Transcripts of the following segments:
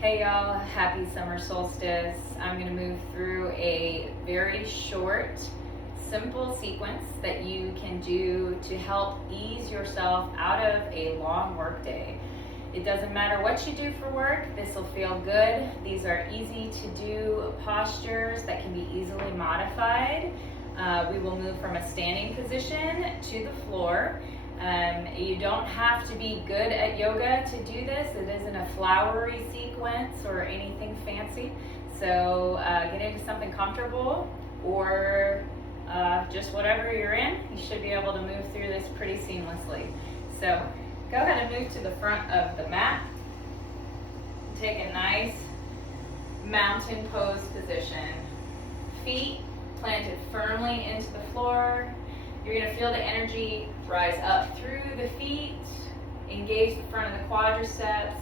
Hey y'all, happy summer solstice. I'm going to move through a very short, simple sequence that you can do to help ease yourself out of a long work day. It doesn't matter what you do for work, this will feel good. These are easy to do postures that can be easily modified. We will move from a standing position to the floor. You don't have to be good at yoga to do this. It isn't a flowery sequence or anything fancy. So get into something comfortable or just whatever you're in. You should be able to move through this pretty seamlessly. So go ahead and move to the front of the mat. Take a nice mountain pose position. Feet planted firmly into the floor. You're going to feel the energy rise up through the feet, engage the front of the quadriceps,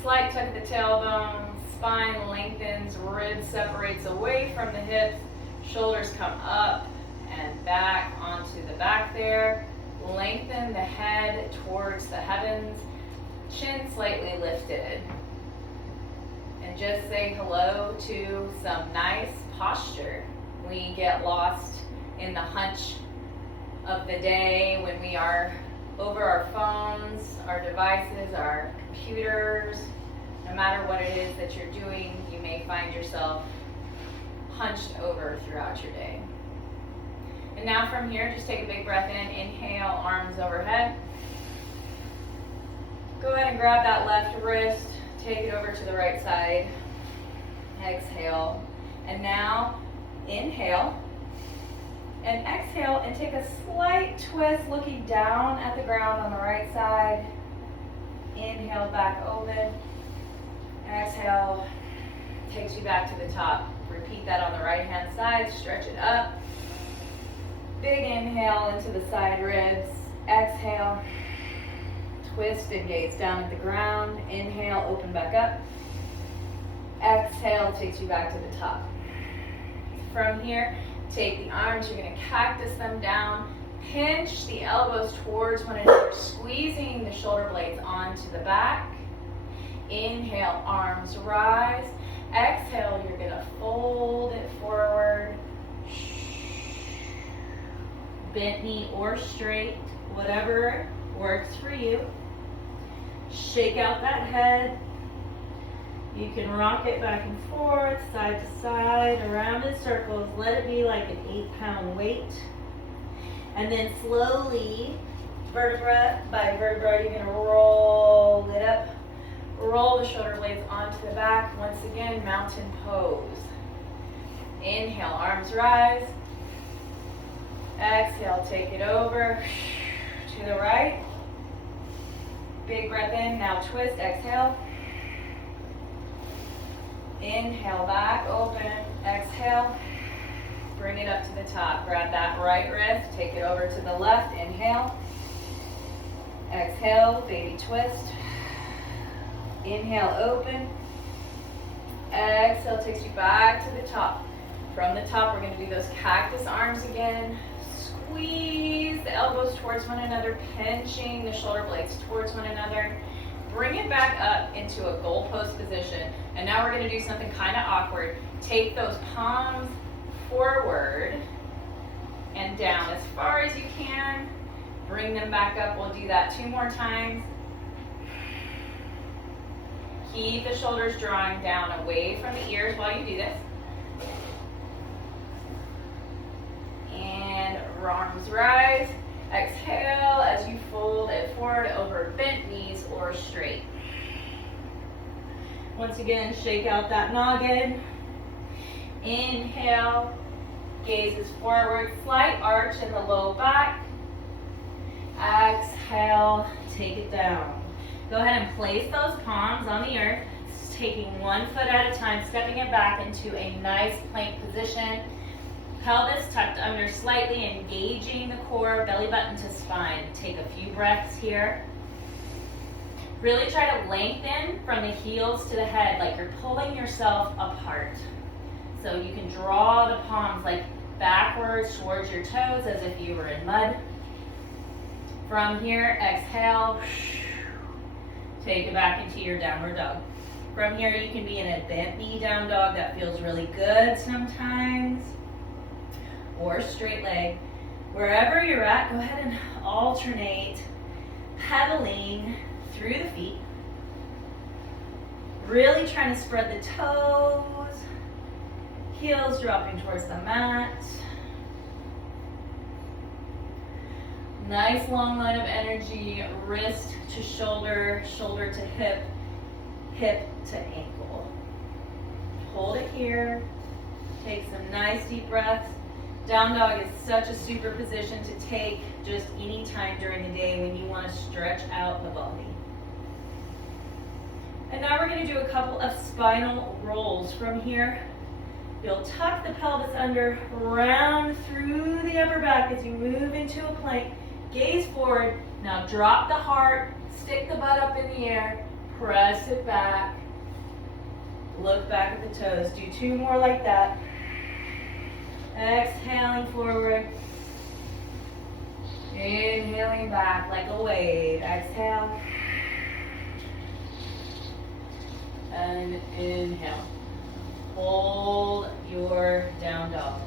slight tuck of the tailbone, spine lengthens, ribs separates away from the hips, shoulders come up and back onto the back there. Lengthen the head towards the heavens, chin slightly lifted. And just say hello to some nice posture. We get lost in the hunch of the day when we are over our phones, our devices, our computers. No matter what it is that you're doing, you may find yourself hunched over throughout your day. And now from here, just take a big breath in. Inhale, arms overhead. Go ahead and grab that left wrist, take it over to the right side. Exhale. And now inhale. And exhale and take a slight twist looking down at the ground on the right side. Inhale, back open. Exhale, takes you back to the top. Repeat that on the right hand side, stretch it up. Big inhale into the side ribs. Exhale, twist and gaze down at the ground. Inhale, open back up. Exhale, takes you back to the top. From here, take the arms, you're going to cactus them down, pinch the elbows towards one another, squeezing the shoulder blades onto the back. Inhale, arms rise. Exhale, you're going to fold it forward. Bent knee or straight, whatever works for you. Shake out that head. You can rock it back and forth, side to side, around in circles. Let it be like an 8-pound weight. And then slowly, vertebra by vertebra, you're going to roll it up. Roll the shoulder blades onto the back. Once again, mountain pose. Inhale, arms rise. Exhale, take it over to the right. Big breath in, now twist, exhale. Inhale, back, open, exhale, bring it up to the top. Grab that right wrist, take it over to the left, inhale, exhale, baby twist, inhale, open, exhale, takes you back to the top. From the top, we're going to do those cactus arms again. Squeeze the elbows towards one another, pinching the shoulder blades towards one another. Bring it back up into a goal post position. And now we're going to do something kind of awkward. Take those palms forward and down as far as you can. Bring them back up. We'll do that 2 more times. Keep the shoulders drawing down away from the ears while you do this. And arms rise. Exhale as you fold it forward over bent knees or straight. Once again, shake out that noggin. Inhale, gazes forward, slight arch in the low back. Exhale, take it down. Go ahead and place those palms on the earth, taking 1 foot at a time, stepping it back into a nice plank position. Pelvis tucked under slightly, engaging the core, belly button to spine. Take a few breaths here. Really try to lengthen from the heels to the head, like you're pulling yourself apart. So you can draw the palms like backwards towards your toes as if you were in mud. From here, exhale. Take it back into your downward dog. From here, you can be in a bent knee down dog. That feels really good sometimes. Or straight leg. Wherever you're at, go ahead and alternate pedaling through the feet. Really trying to spread the toes. Heels dropping towards the mat. Nice long line of energy, wrist to shoulder, shoulder to hip, hip to ankle. Hold it here. Take some nice deep breaths. Down dog is such a super position to take just any time during the day when you want to stretch out the body. And now we're going to do a couple of spinal rolls. From here, you'll tuck the pelvis under, round through the upper back as you move into a plank. Gaze forward. Now drop the heart, stick the butt up in the air, press it back. Look back at the toes. Do 2 more like that. Exhaling forward. Inhaling back like a wave. Exhale. And inhale. Hold your down dog.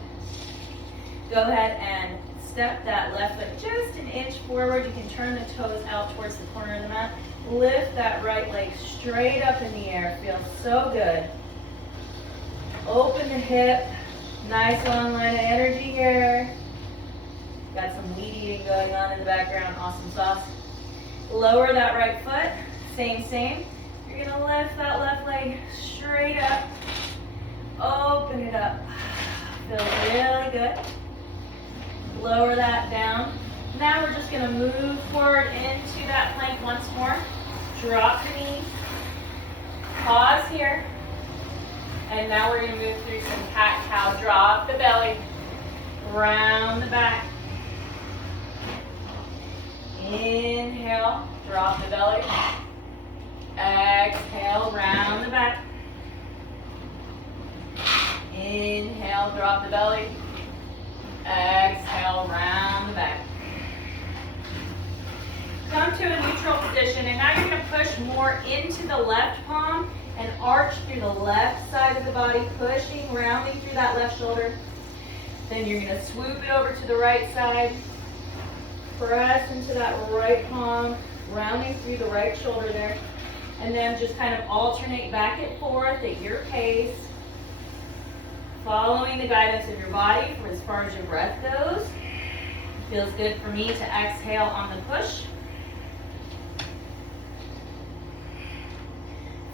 Go ahead and step that left foot just an inch forward. You can turn the toes out towards the corner of the mat. Lift that right leg straight up in the air. Feels so good. Open the hip. Nice long line of energy here. Got some weed eating going on in the background. Awesome sauce. Lower that right foot. Same. You're going to lift that left leg straight up. Open it up. Feels really good. Lower that down. Now we're just going to move forward into that plank once more. Drop the knees. Pause here. And now we're going to move through some cat-cow. Drop the belly. Round the back. Inhale. Drop the belly. Exhale. Round the back. Inhale. Drop the belly. Exhale, round the back. Come to a neutral position, and now you're going to push more into the left palm and arch through the left side of the body, pushing, rounding through that left shoulder. Then you're going to swoop it over to the right side, press into that right palm, rounding through the right shoulder there, and then just kind of alternate back and forth at your pace. Following the guidance of your body for as far as your breath goes. Feels good for me to exhale on the push.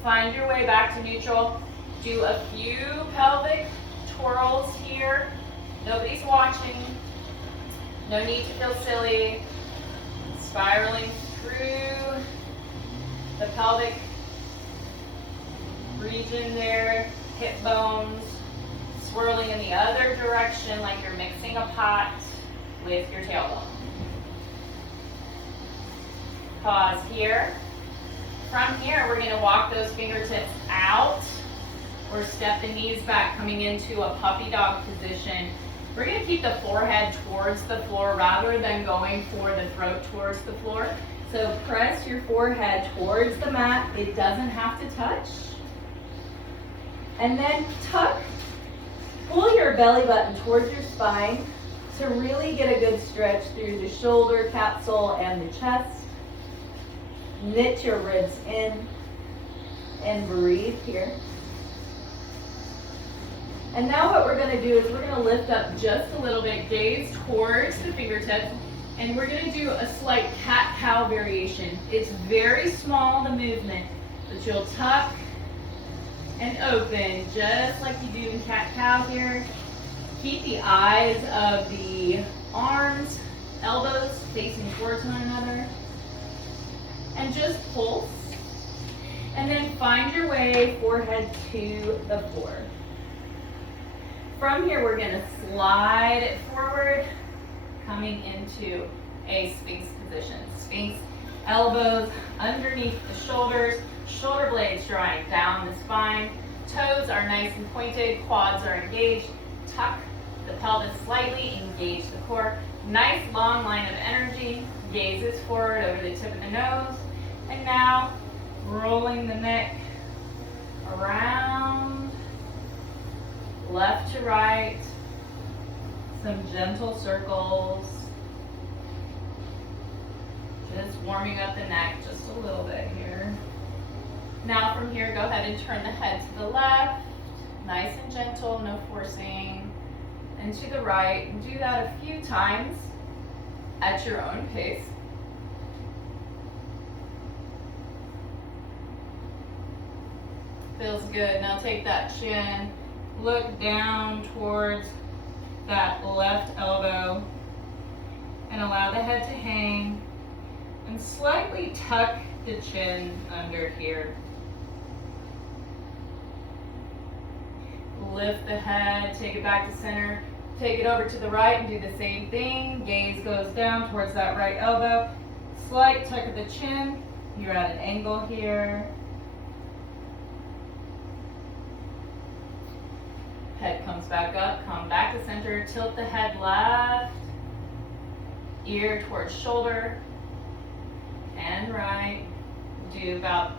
Find your way back to neutral. Do a few pelvic twirls here. Nobody's watching. No need to feel silly. Spiraling through the pelvic region there, hip bones. Swirling in the other direction like you're mixing a pot with your tailbone. Pause here. From here, we're going to walk those fingertips out or step the knees back, coming into a puppy dog position. We're going to keep the forehead towards the floor rather than going for the throat towards the floor. So press your forehead towards the mat. It doesn't have to touch. And then tuck. Pull your belly button towards your spine to really get a good stretch through the shoulder capsule and the chest. Knit your ribs in and breathe here. And now what we're going to do is we're going to lift up just a little bit, gaze towards the fingertips, and we're going to do a slight cat-cow variation. It's very small, the movement, but you'll tuck and open, just like you do in cat-cow here. Keep the eyes of the arms, elbows facing towards one another. And just pulse. And then find your way forehead to the floor. From here, we're going to slide it forward, coming into a Sphinx position. Sphinx, elbows underneath the shoulders, shoulder blades drawing down the spine, toes are nice and pointed, quads are engaged, tuck the pelvis slightly, engage the core. Nice long line of energy, gazes forward over the tip of the nose, and now rolling the neck, around, left to right, some gentle circles. Just warming up the neck just a little bit here. Now from here, go ahead and turn the head to the left, nice and gentle, no forcing, and to the right. And do that a few times at your own pace. Feels good. Now take that chin, look down towards that left elbow, and allow the head to hang, and slightly tuck the chin under here. Lift the head, take it back to center, take it over to the right and do the same thing. Gaze goes down towards that right elbow. Slight tuck of the chin. You're at an angle here. Head comes back up, come back to center, tilt the head left, ear towards shoulder, and right. Do about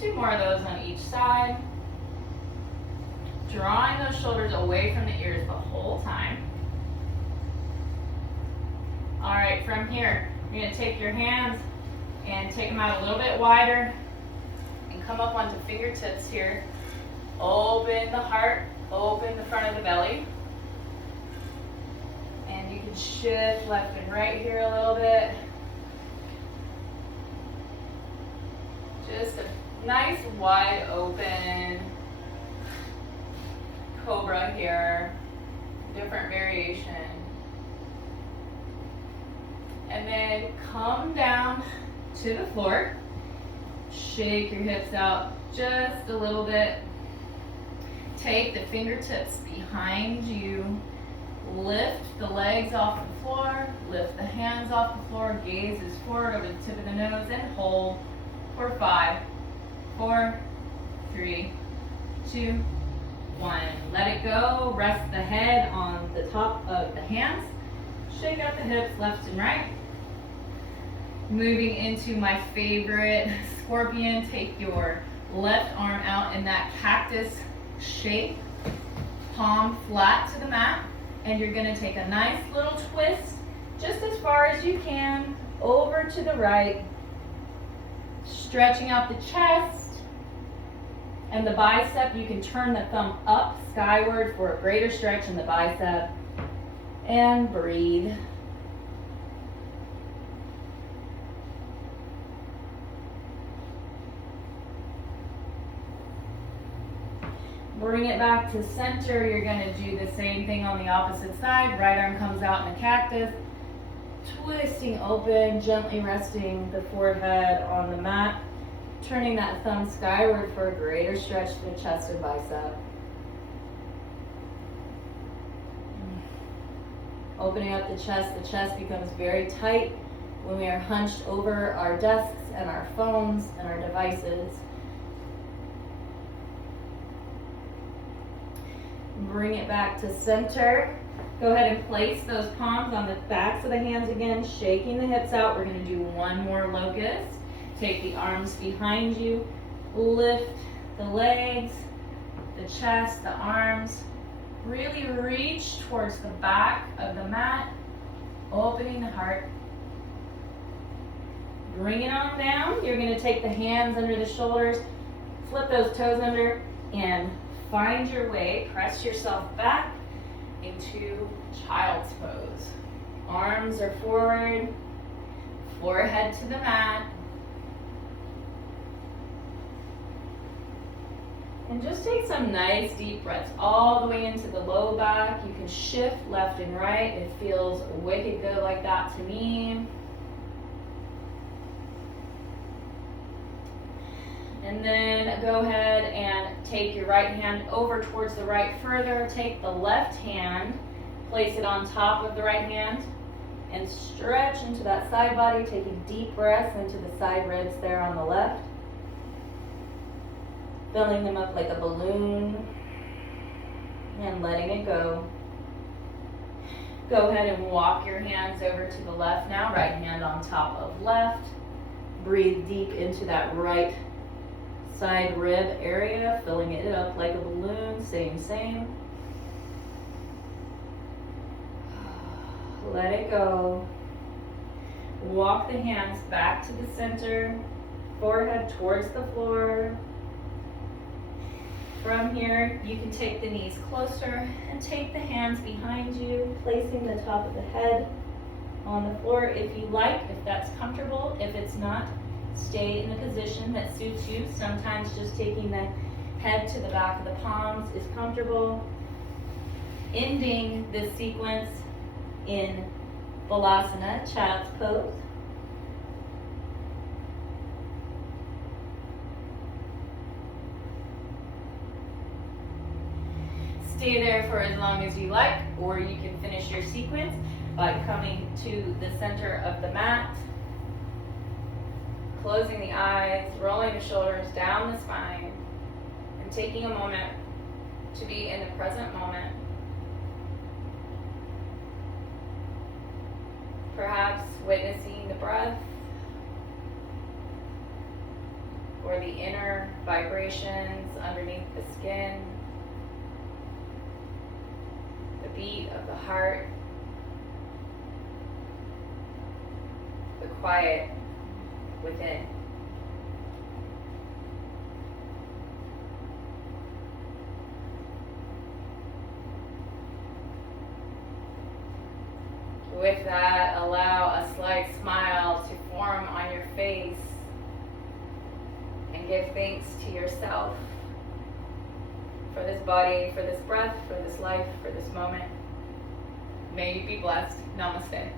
2 more of those on each side. Drawing those shoulders away from the ears the whole time. All right, from here, you're gonna take your hands and take them out a little bit wider and come up onto fingertips here. Open the heart, open the front of the belly. And you can shift left and right here a little bit. Just a nice wide open cobra here, different variation. And then come down to the floor. Shake your hips out just a little bit. Take the fingertips behind you. Lift the legs off the floor. Lift the hands off the floor. Gaze is forward over the tip of the nose and hold for 5, 4, 3, 2, 1. Let it go. Rest the head on the top of the hands. Shake out the hips left and right. Moving into my favorite scorpion. Take your left arm out in that cactus shape. Palm flat to the mat. And you're going to take a nice little twist just as far as you can over to the right. Stretching out the chest and the bicep. You can turn the thumb up skyward for a greater stretch in the bicep. And breathe. Bring it back to center. You're going to do the same thing on the opposite side. Right arm comes out in the cactus. Twisting open, gently resting the forehead on the mat. Turning that thumb skyward for a greater stretch to the chest and bicep. Opening up the chest becomes very tight when we are hunched over our desks and our phones and our devices. Bring it back to center. Go ahead and place those palms on the backs of the hands again, shaking the hips out. We're going to do one more locust. Take the arms behind you. Lift the legs, the chest, the arms. Really reach towards the back of the mat, opening the heart. Bring it on down. You're going to take the hands under the shoulders, flip those toes under, and find your way. Press yourself back into child's pose. Arms are forward, forehead to the mat. And just take some nice deep breaths all the way into the low back. You can shift left and right. It feels wicked good like that to me. And then go ahead and take your right hand over towards the right further. Take the left hand, place it on top of the right hand, and stretch into that side body. Taking deep breaths into the side ribs there on the left. Filling them up like a balloon and letting it go. Go ahead and walk your hands over to the left now. Right hand on top of left. Breathe deep into that right side rib area, filling it up like a balloon, same. Let it go. Walk the hands back to the center, forehead towards the floor. From here, you can take the knees closer and take the hands behind you, placing the top of the head on the floor if you like, if that's comfortable. If it's not, stay in the position that suits you. Sometimes just taking the head to the back of the palms is comfortable. Ending this sequence in Balasana, child's pose. Stay there for as long as you like, or you can finish your sequence by coming to the center of the mat, closing the eyes, rolling the shoulders down the spine, and taking a moment to be in the present moment. Perhaps witnessing the breath or the inner vibrations underneath the skin, the beat of the heart, the quiet within. With that, allow a slight smile to form on your face and give thanks to yourself for this body, for this breath, for this life, for this moment. May you be blessed. Namaste.